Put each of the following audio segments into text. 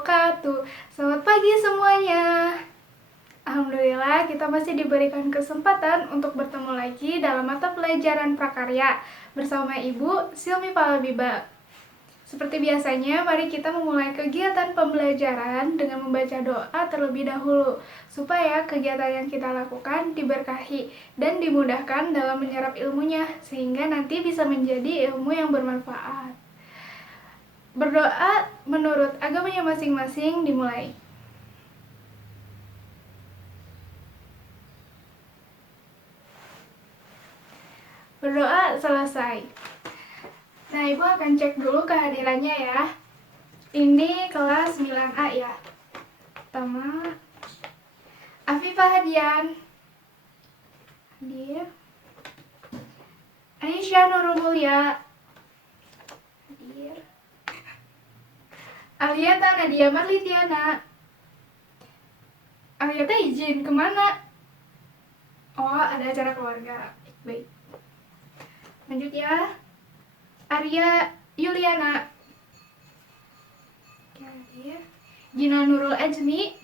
wabarakatuh. Selamat pagi semuanya. Alhamdulillah kita masih diberikan kesempatan untuk bertemu lagi dalam mata pelajaran prakarya bersama Ibu Silmi Palabiba. Seperti biasanya, mari kita memulai kegiatan pembelajaran dengan membaca doa terlebih dahulu, supaya kegiatan yang kita lakukan diberkahi dan dimudahkan dalam menyerap ilmunya, sehingga nanti bisa menjadi ilmu yang bermanfaat. Berdoa menurut agamanya masing-masing dimulai. Berdoa selesai. Nah, Ibu akan cek dulu kehadirannya ya. Ini kelas 9A ya. Pertama, Afifah Hadian. Hadir. Aisyah Nurul Mulya. Hadir. Aliata Nadia Marlitiana. Aliata izin kemana? Oh, ada acara keluarga. Baik. Lanjut ya. Arya Yuliana. Hadir. Gina Nurul Ajmi.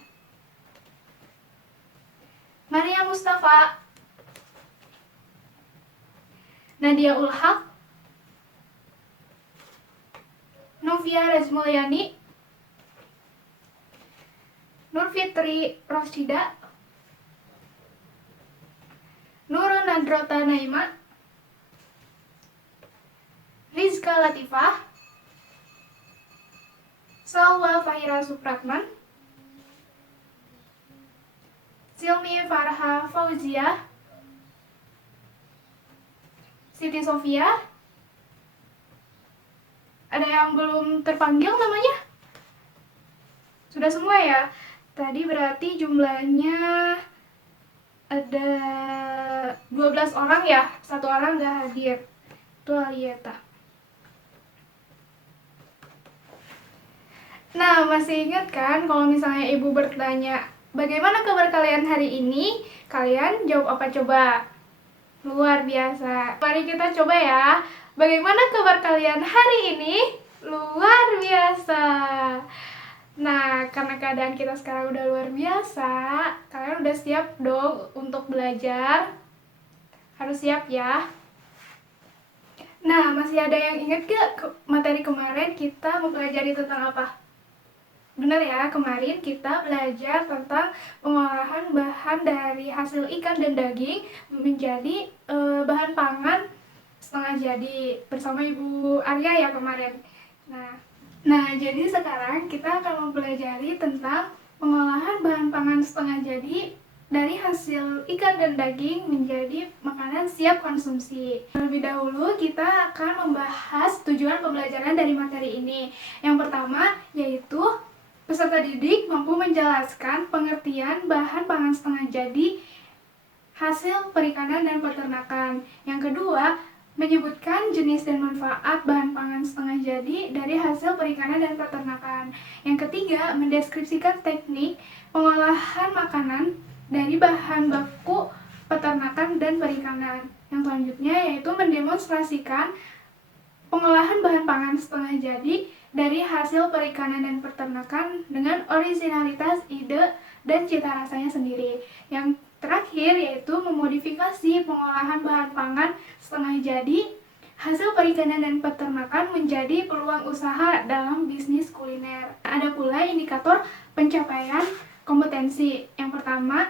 Maria Mustafa. Nadia Ulhaq. Novia Rezmulyani. Nur Fitri Roshida. Nurul Nadrota Naima. Rizka Latifah. Salwa Fahira Supratman. Silmi Farha Fauzia. Siti Sofia. Ada yang belum terpanggil namanya? Sudah semua ya? Tadi berarti jumlahnya ada 12 orang ya? Satu orang nggak hadir. Itu Alieta. Nah, masih ingat kan kalau misalnya Ibu bertanya, bagaimana kabar kalian hari ini? Kalian jawab apa coba? Luar biasa. Mari kita coba ya. Bagaimana kabar kalian hari ini? Luar biasa. Nah, karena keadaan kita sekarang udah luar biasa, kalian udah siap dong untuk belajar? Harus siap ya. Nah, masih ada yang ingat gak materi kemarin kita mempelajari tentang apa? Benar ya, kemarin kita belajar tentang pengolahan bahan dari hasil ikan dan daging menjadi bahan pangan setengah jadi bersama Ibu Arya ya kemarin. Nah, jadi sekarang kita akan mempelajari tentang pengolahan bahan pangan setengah jadi dari hasil ikan dan daging menjadi makanan siap konsumsi. Terlebih dahulu kita akan membahas tujuan pembelajaran dari materi ini. Yang pertama yaitu peserta didik mampu menjelaskan pengertian bahan pangan setengah jadi hasil perikanan dan peternakan. Yang kedua, menyebutkan jenis dan manfaat bahan pangan setengah jadi dari hasil perikanan dan peternakan. Yang ketiga, mendeskripsikan teknik pengolahan makanan dari bahan baku peternakan dan perikanan. Yang selanjutnya yaitu mendemonstrasikan pengolahan bahan pangan setengah jadi dari hasil perikanan dan peternakan dengan originalitas ide dan cita rasanya sendiri. Yang terakhir yaitu memodifikasi pengolahan bahan pangan setengah jadi hasil perikanan dan peternakan menjadi peluang usaha dalam bisnis kuliner. Ada pula indikator pencapaian kompetensi. Yang pertama,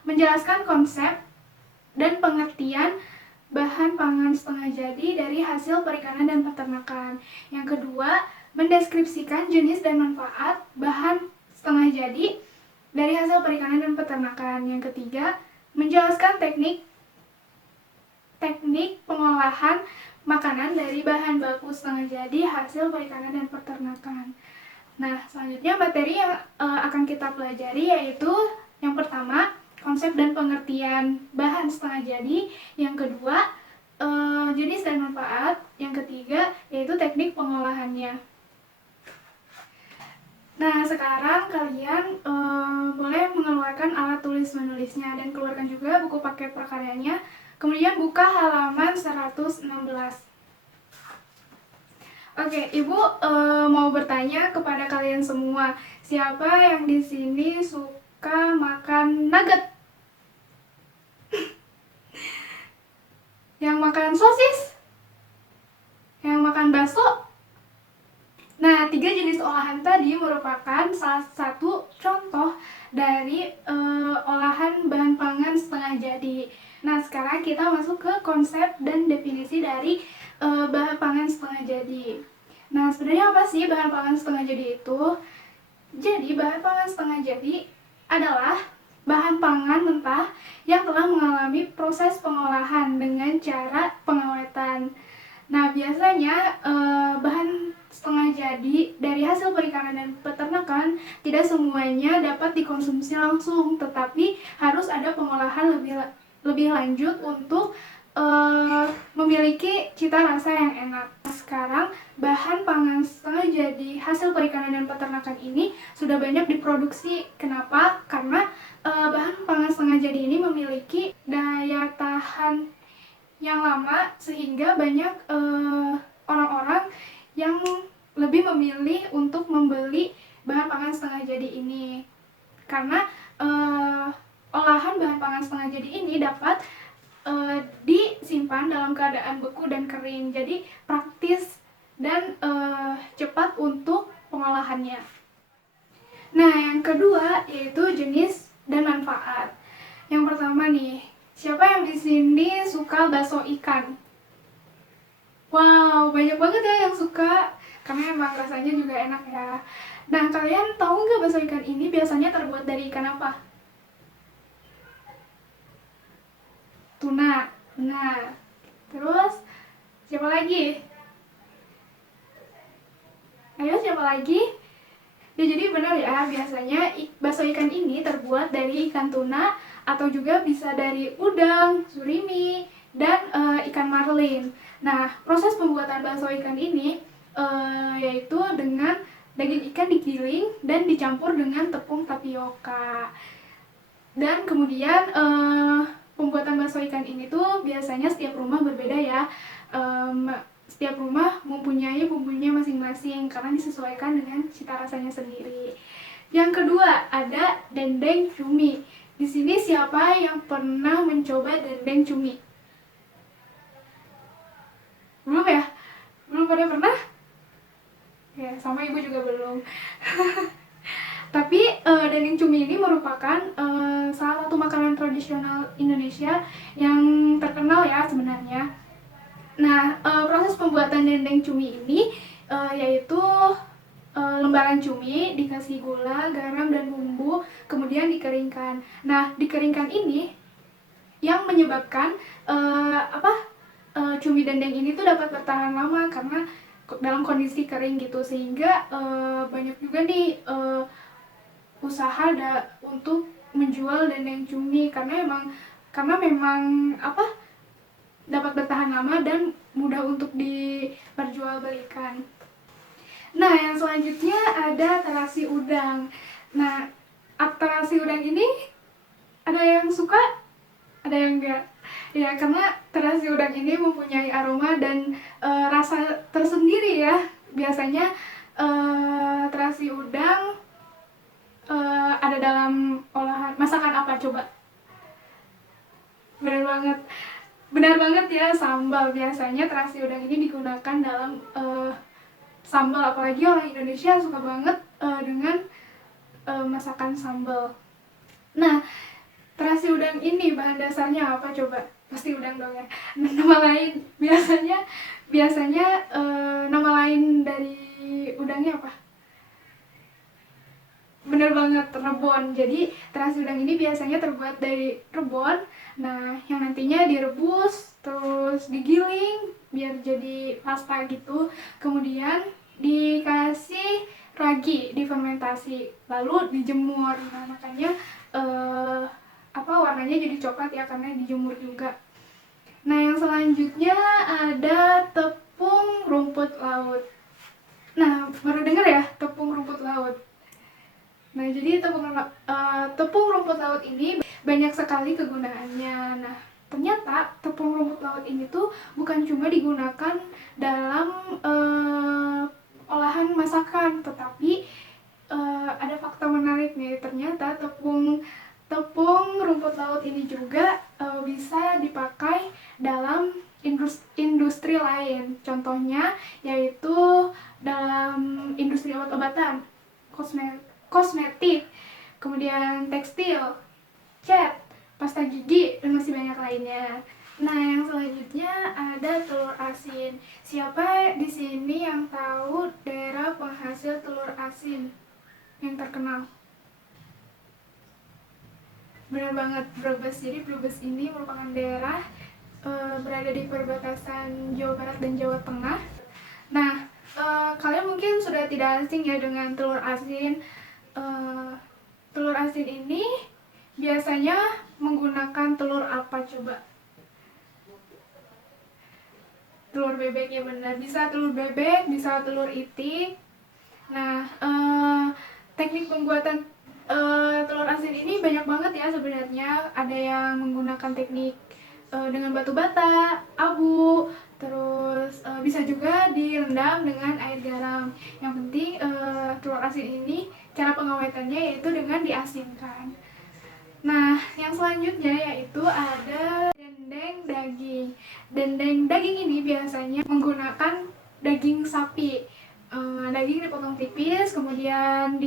menjelaskan konsep dan pengertian bahan pangan setengah jadi dari hasil perikanan dan peternakan. Yang kedua, mendeskripsikan jenis dan manfaat bahan setengah jadi dari hasil perikanan dan peternakan. Yang ketiga, menjelaskan teknik pengolahan makanan dari bahan baku setengah jadi hasil perikanan dan peternakan. Nah, selanjutnya materi yang akan kita pelajari yaitu yang pertama, konsep dan pengertian bahan setengah jadi. Yang kedua, jenis dan manfaat. Yang ketiga, yaitu teknik pengolahannya. Nah, sekarang kalian boleh mengeluarkan alat tulis menulisnya dan keluarkan juga buku paket prakaryanya. Kemudian buka halaman 116. Oke, Ibu mau bertanya kepada kalian semua, siapa yang di sini suka makan nugget? Yang makan sosis? Yang makan bakso? Nah, 3 jenis olahan tadi merupakan salah satu contoh dari olahan bahan pangan setengah jadi. Nah, sekarang kita masuk ke konsep dan definisi dari bahan pangan setengah jadi. Nah, sebenarnya apa sih bahan pangan setengah jadi itu? Jadi, bahan pangan setengah jadi adalah bahan pangan mentah yang telah mengalami proses pengolahan dengan cara pengawetan. Nah, biasanya bahan setengah jadi dari hasil perikanan dan peternakan tidak semuanya dapat dikonsumsi langsung, tetapi harus ada pengolahan lebih lanjut untuk memiliki cita rasa yang enak. Sekarang bahan pangan setengah jadi hasil perikanan dan peternakan ini sudah banyak diproduksi. Kenapa? Karena bahan pangan setengah jadi ini memiliki daya tahan yang lama sehingga banyak orang-orang yang lebih memilih untuk membeli bahan pangan setengah jadi ini karena olahan bahan pangan setengah jadi ini dapat disimpan dalam keadaan beku dan kering, jadi praktis dan cepat untuk pengolahannya. Nah, yang kedua yaitu jenis dan manfaat. Yang pertama nih, siapa yang di sini suka bakso ikan? Wow, banyak banget ya yang suka, karena emang rasanya juga enak ya. Nah, kalian tahu nggak bakso ikan ini biasanya terbuat dari ikan apa? Tuna. Nah, terus siapa lagi? Ayo, siapa lagi? Ya, jadi benar ya, biasanya bakso ikan ini terbuat dari ikan tuna atau juga bisa dari udang, surimi, dan ikan marlin. Nah, proses pembuatan bakso ikan ini yaitu dengan daging ikan digiling dan dicampur dengan tepung tapioka. Dan kemudian pembuatan bakso ikan ini tuh biasanya setiap rumah berbeda ya. Setiap rumah mempunyai bumbunya masing-masing karena disesuaikan dengan cita rasanya sendiri. Yang kedua ada dendeng cumi. Di sini siapa yang pernah mencoba dendeng cumi? Belum ya? Belum pada pernah? Ya, sama ibu juga belum. Tapi dendeng cumi ini merupakan salah satu makanan tradisional Indonesia yang terkenal ya sebenarnya. Nah, proses pembuatan dendeng cumi ini yaitu lembaran cumi dikasih gula, garam, dan bumbu, kemudian dikeringkan. Nah, dikeringkan ini yang menyebabkan cumi dendeng ini tuh dapat bertahan lama karena dalam kondisi kering gitu, sehingga banyak juga nih usaha untuk menjual dendeng cumi karena memang dapat bertahan lama dan mudah untuk diperjualbelikan. Nah, yang selanjutnya ada terasi udang. Nah, terasi udang ini ada yang suka, ada yang enggak. Ya, karena terasi udang ini mempunyai aroma dan rasa tersendiri ya. Biasanya terasi udang ada dalam olahan masakan apa coba? Benar banget ya, sambal. Biasanya terasi udang ini digunakan dalam sambal, apalagi orang Indonesia suka banget dengan masakan sambal. Nah, terasi udang ini bahan dasarnya apa coba? Pasti udang dong ya. Nama lain biasanya nama lain dari udangnya apa? Bener banget, rebon. Jadi terasi udang ini biasanya terbuat dari rebon. Nah, yang nantinya direbus terus digiling biar jadi pasta gitu. Kemudian dikasih ragi, difermentasi, lalu dijemur. Nah, makanya warnanya jadi coklat ya karena dijemur juga. Nah, yang selanjutnya ada tepung rumput laut. Nah, baru dengar ya tepung rumput laut. Nah, jadi tepung rumput laut ini banyak sekali kegunaannya. Nah, Ternyata tepung rumput laut ini tuh bukan cuma digunakan dalam olahan masakan, tetapi ada fakta menarik nih. Ternyata tepung rumput laut ini juga bisa dipakai dalam industri lain. Contohnya yaitu dalam industri obat-obatan, kosmetik, kemudian tekstil, cat, pasta gigi, dan masih banyak lainnya. Nah, yang selanjutnya ada telur asin. Siapa di sini yang tahu daerah penghasil telur asin yang terkenal? Benar banget, Brebes. Jadi Brebes ini merupakan daerah berada di perbatasan Jawa Barat dan Jawa Tengah. Nah, kalian mungkin sudah tidak asing ya dengan telur asin. Telur asin ini biasanya menggunakan telur apa coba? Telur bebek, ya benar. Bisa telur bebek, bisa telur itik. Nah, teknik pembuatan telur asin ini banyak banget ya sebenarnya. Ada yang menggunakan teknik dengan batu bata, abu, terus bisa juga direndam dengan air garam. Yang penting telur asin ini cara pengawetannya yaitu dengan diasinkan. Nah, yang selanjutnya yaitu ada dendeng daging. Dendeng daging ini biasanya menggunakan daging sapi. Daging dipotong tipis, kemudian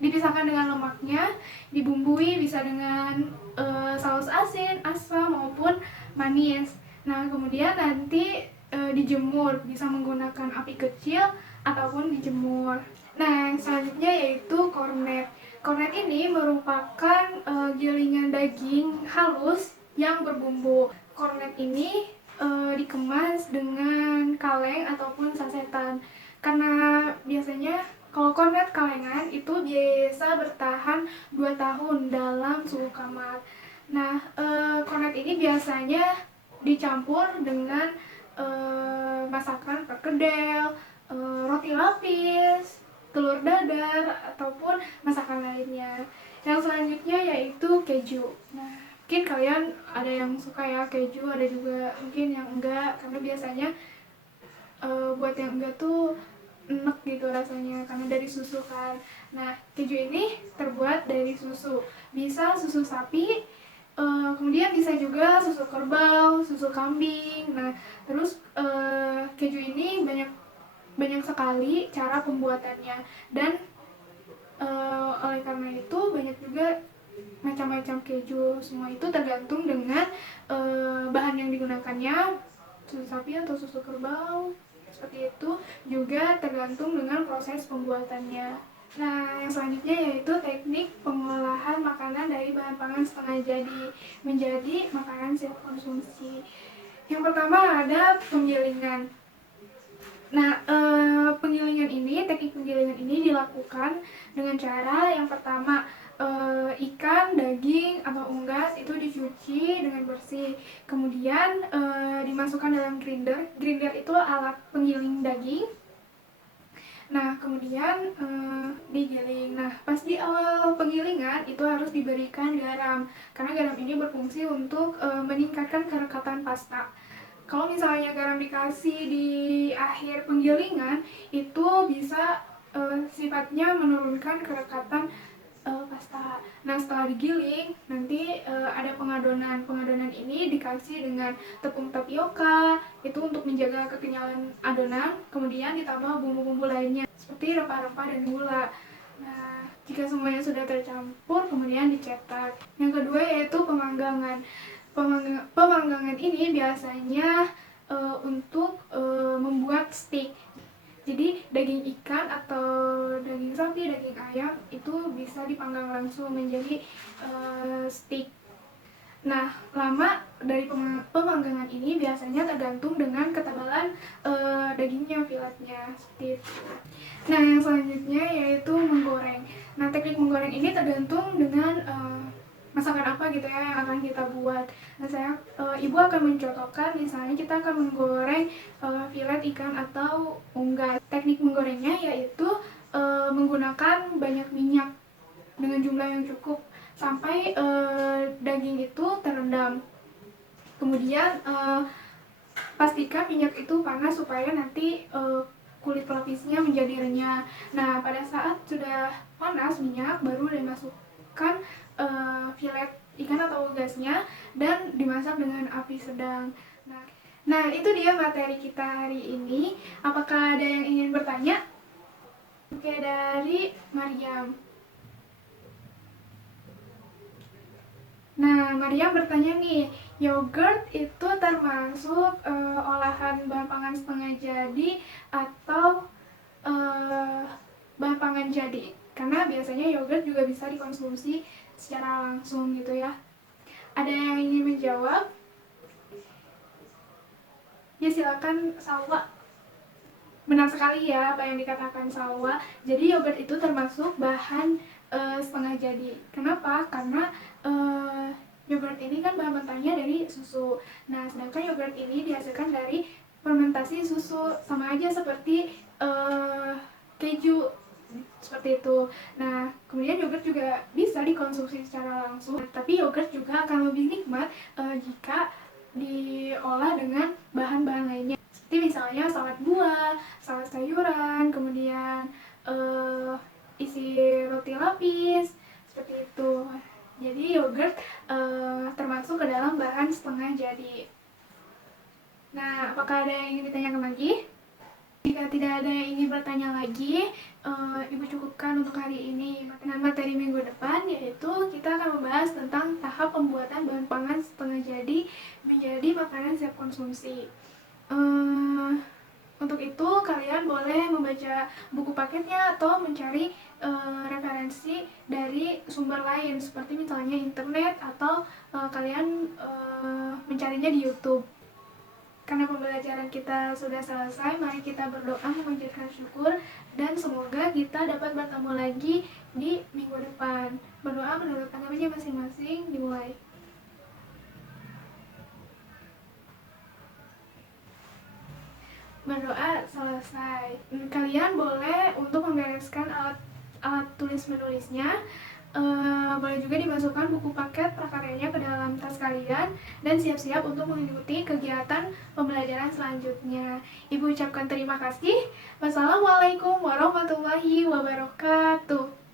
dipisahkan dengan lemaknya, dibumbui bisa dengan saus asin, asam maupun manis. Nah, kemudian nanti dijemur, bisa menggunakan api kecil ataupun dijemur. Nah, yang selanjutnya yaitu kornet. Kornet ini merupakan gilingan daging halus yang berbumbu. Kornet ini dikemas dengan kaleng ataupun sasetan. Karena biasanya kalau kornet kalengan itu biasa bertahan 2 tahun dalam suhu kamar. Nah, kornet ini biasanya dicampur dengan masakan perkedel, roti lapis, telur dadar, ataupun masakan lainnya. Yang selanjutnya yaitu keju. Nah, mungkin kalian ada yang suka ya keju, ada juga mungkin yang enggak, karena biasanya buat yang enggak tuh enak gitu rasanya karena dari susu kan. Nah, keju ini terbuat dari susu. Bisa susu sapi, kemudian bisa juga susu kerbau, susu kambing. Nah, terus keju ini banyak sekali cara pembuatannya, dan oleh karena itu banyak juga macam-macam keju. Semua itu tergantung dengan bahan yang digunakannya, susu sapi atau susu kerbau, seperti itu juga tergantung dengan proses pembuatannya. Nah, yang selanjutnya yaitu teknik pengolahan makanan dari bahan pangan setengah jadi menjadi makanan siap konsumsi. Yang pertama ada penggilingan. Nah, teknik penggilingan ini dilakukan dengan cara yang pertama, ikan, daging, atau unggas itu dicuci dengan bersih. Kemudian dimasukkan dalam grinder. Grinder itu alat penggiling daging. Nah, kemudian digiling. Nah, pas di awal penggilingan itu harus diberikan garam, karena garam ini berfungsi untuk meningkatkan kerekatan pasta. Kalau misalnya garam dikasih di akhir penggilingan, itu bisa sifatnya menurunkan kerekatan pasta. Nah, setelah digiling, nanti ada pengadonan. Pengadonan ini dikasih dengan tepung tapioka, itu untuk menjaga kekenyalan adonan. Kemudian ditambah bumbu-bumbu lainnya, seperti rempah-rempah dan gula. Nah, jika semuanya sudah tercampur, kemudian dicetak. Yang kedua yaitu pemanggangan. Pemanggangan ini biasanya untuk membuat steak. Jadi daging ikan atau daging sapi, daging ayam itu bisa dipanggang langsung menjadi steak. Nah, lama dari pemanggangan ini biasanya tergantung dengan ketebalan dagingnya, filetnya, seperti itu. Nah, yang selanjutnya yaitu menggoreng. Nah, teknik menggoreng ini tergantung dengan masakan apa gitu ya yang akan kita buat. Nah, ibu akan mencontohkan, misalnya kita akan menggoreng filet ikan atau unggas. Teknik menggorengnya yaitu menggunakan banyak minyak dengan jumlah yang cukup sampai daging itu terendam. Kemudian pastikan minyak itu panas supaya nanti kulit pelapisnya menjadi renyah. Nah, pada saat sudah panas minyak, baru dimasukkan filet ikan atau gasnya dan dimasak dengan api sedang. Nah, itu dia materi kita hari ini. Apakah ada yang ingin bertanya? Oke, dari Mariam. Nah, Mariam bertanya nih, yogurt itu termasuk olahan bahan pangan setengah jadi atau bahan pangan jadi? Karena biasanya yogurt juga bisa dikonsumsi secara langsung gitu ya. Ada yang ingin menjawab? Ya, silakan Salwa. Benar sekali ya apa yang dikatakan Salwa. Jadi yogurt itu termasuk bahan setengah jadi. Kenapa? Karena yogurt ini kan bahan mentahnya dari susu. Nah, sedangkan yogurt ini dihasilkan dari fermentasi susu, sama aja seperti keju seperti itu. Nah, kemudian yogurt juga bisa dikonsumsi secara langsung. Tapi yogurt juga akan lebih nikmat jika diolah dengan bahan-bahan lainnya. Seperti misalnya salad buah, salad sayuran, kemudian isi roti lapis, seperti itu. Jadi yogurt termasuk ke dalam bahan setengah jadi. Nah, apakah ada yang ingin ditanyakan lagi? Jika tidak ada yang ingin bertanya lagi, Ibu cukupkan untuk hari ini. Nah, materi minggu depan yaitu kita akan membahas tentang tahap pembuatan bahan pangan setengah jadi menjadi makanan siap konsumsi. Untuk itu kalian boleh membaca buku paketnya atau mencari referensi dari sumber lain seperti misalnya internet atau kalian mencarinya di YouTube. Karena pembelajaran kita sudah selesai, mari kita berdoa memanjatkan syukur dan semoga kita dapat bertemu lagi di minggu depan. Berdoa menurut agamanya masing-masing, dimulai. Berdoa selesai. Kalian boleh untuk membereskan alat tulis menulisnya. Boleh juga dimasukkan buku paket prakaryanya ke dalam tas kalian dan siap-siap untuk mengikuti kegiatan pembelajaran selanjutnya. Ibu ucapkan terima kasih. Wassalamualaikum warahmatullahi wabarakatuh.